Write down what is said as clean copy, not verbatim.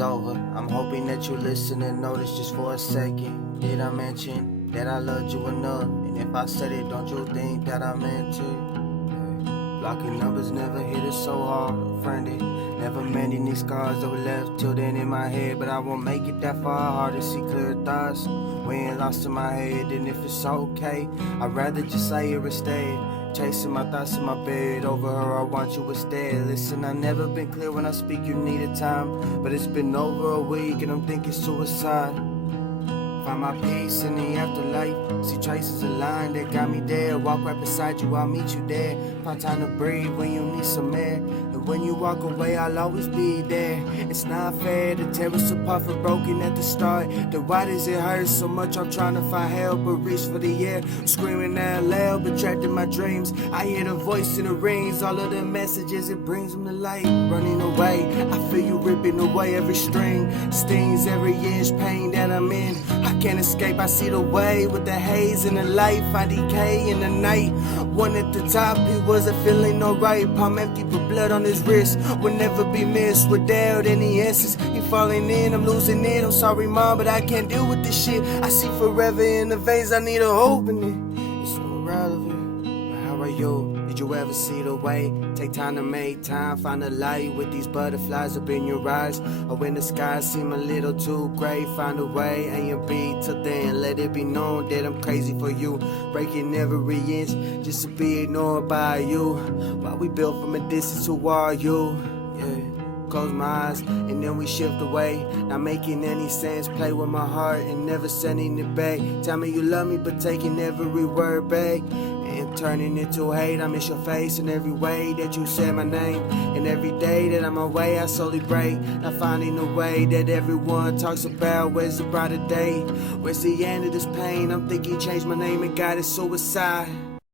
is over. I'm hoping that you listen and notice just for a second. Did I mention that I loved you enough? And if I said it, don't you think that I meant it? Blocking numbers never hit it so hard. Friended, never mending these scars that were left till then in my head. But I won't make it that far, hard to see clear thoughts. We ain't lost in my head, and if it's okay, I'd rather just lay here instead. Chasing my thoughts in my bed, over her I want you instead. Listen, I've never been clear when I speak, you needed time. But it's been over a week and I'm thinking suicide. Find my peace in the afterlife. See traces of line that got me there. Walk right beside you, I'll meet you there. Find time to breathe when you need some air. And when you walk away, I'll always be there. It's not fair to tear us apart for broken at the start. Then why does it hurt so much? I'm trying to find help but reach for the air. I'm screaming out loud but trapped in my dreams. I hear the voice in the rings. All of the messages, it brings them to light. Running away, I feel you ripping away every string. Stings every inch, pain that I'm in. I can't escape, I see the way with the haze and the light. Find decay in the night. One at the top, he wasn't feeling alright. Palm empty but blood on his wrist will never be missed. Without any answers, he falling in, I'm losing it. I'm sorry mom, but I can't deal with this shit. I see forever in the veins, I need a hope in it. It's so irrelevant, but how are you? Did you ever see the way? Take time to make time, find a light with these butterflies up in your eyes. Or when the skies seem a little too gray, find a way, A and B. Till then, let it be known that I'm crazy for you. Breaking every inch just to be ignored by you. While we built from a distance, who are you? Yeah. Close my eyes and then we shift away. Not making any sense, play with my heart and never sending it back. Tell me you love me but taking every word back and turning it to hate. I miss your face in every way that you said my name. And every day that I'm away I slowly break. Not finding a way that everyone talks about. Where's the brighter day? Where's the end of this pain? I'm thinking change my name and God is suicide.